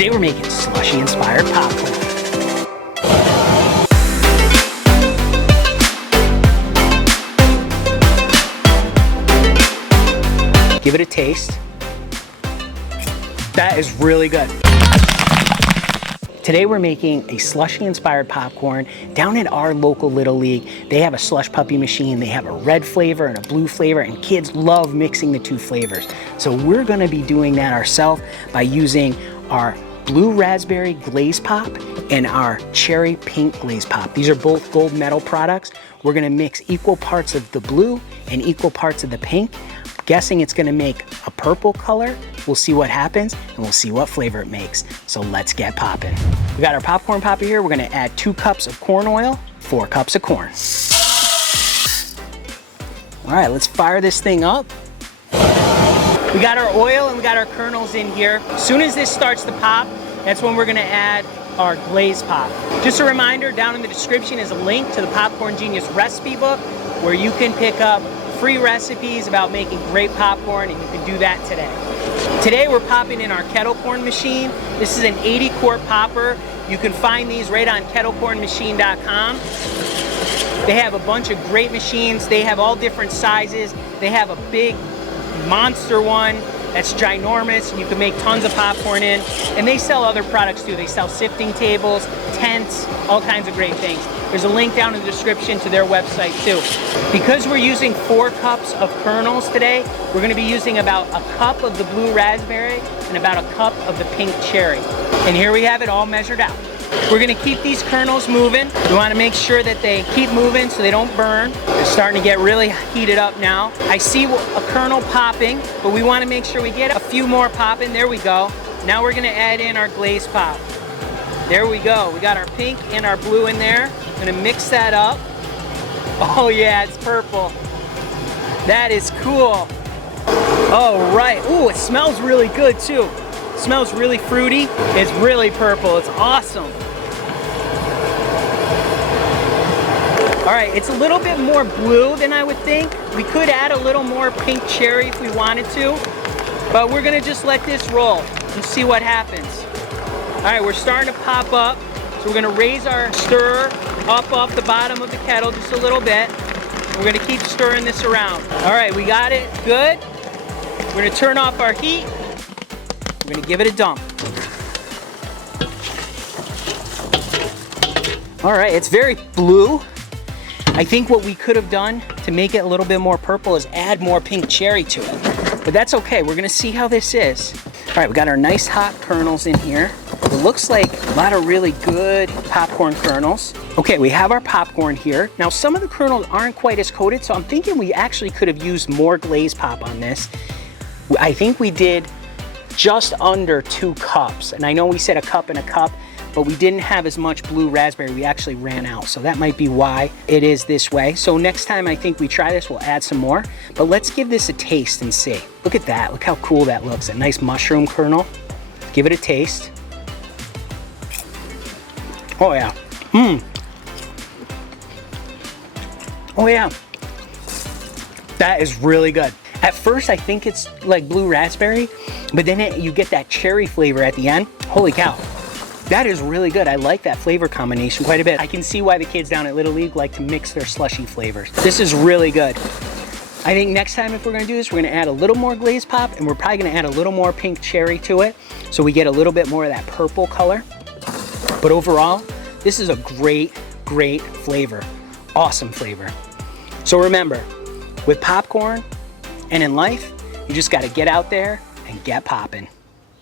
Today we're making slushy inspired popcorn. Give it a taste. That is really good. Today we're making a slushy inspired popcorn down at our local Little League. They have a slush puppy machine. They have a red flavor and a blue flavor, and kids love mixing the two flavors. So we're gonna be doing that ourselves by using our blue raspberry glaze pop and our cherry pink glaze pop. These are both gold medal products. We're gonna mix equal parts of the blue and equal parts of the pink. Guessing it's gonna make a purple color. We'll see what happens and we'll see what flavor it makes. So let's get popping. We got our popcorn popper here. We're gonna add 2 cups of corn oil, 4 cups of corn. All right, let's fire this thing up. We got our oil and we got our kernels in here. As soon as this starts to pop, that's when we're gonna add our glaze pop. Just a reminder, down in the description is a link to the Popcorn Genius recipe book where you can pick up free recipes about making great popcorn, and you can do that today. Today we're popping in our kettle corn machine. This is an 80 quart popper. You can find these right on kettlecornmachine.com. They have a bunch of great machines. They have all different sizes. They have a big monster one that's ginormous. You can make tons of popcorn in. And they sell other products too. They sell sifting tables, tents, all kinds of great things. There's a link down in the description to their website too. Because we're using 4 cups of kernels today, we're gonna be using about a cup of the blue raspberry and about a cup of the pink cherry. And here we have it all measured out. We're gonna keep these kernels moving. We wanna make sure that they keep moving so they don't burn. They're starting to get really heated up now. I see a kernel popping, but we wanna make sure we get a few more popping. There we go. Now we're gonna add in our glaze pop. There we go. We got our pink and our blue in there. I'm gonna mix that up. Oh yeah, it's purple. That is cool. All right. Ooh, it smells really good too. It smells really fruity. It's really purple. It's awesome. All right, it's a little bit more blue than I would think. We could add a little more pink cherry if we wanted to, but we're gonna just let this roll and see what happens. All right, we're starting to pop up. So we're gonna raise our stirrer up off the bottom of the kettle just a little bit. We're gonna keep stirring this around. All right, we got it, good. We're gonna turn off our heat. We're gonna give it a dump. All right, it's very blue. I think what we could have done to make it a little bit more purple is add more pink cherry to it. But that's okay, we're gonna see how this is. All right, we got our nice hot kernels in here. It looks like a lot of really good popcorn kernels. Okay, we have our popcorn here. Now, some of the kernels aren't quite as coated, so I'm thinking we actually could have used more glaze pop on this. I think we did just under 2 cups. And I know we said a cup and a cup, but we didn't have as much blue raspberry. We actually ran out. So that might be why it is this way. So next time I think we try this, we'll add some more. But let's give this a taste and see. Look at that. Look how cool that looks. A nice mushroom kernel. Give it a taste. Oh yeah. Oh yeah. That is really good. At first I think it's like blue raspberry, but then you get that cherry flavor at the end. Holy cow. That is really good. I like that flavor combination quite a bit. I can see why the kids down at Little League like to mix their slushy flavors. This is really good. I think next time if we're gonna do this, we're gonna add a little more glaze pop, and we're probably gonna add a little more pink cherry to it, so we get a little bit more of that purple color. But overall, this is a great, great flavor. Awesome flavor. So remember, with popcorn and in life, you just gotta get out there and get popping.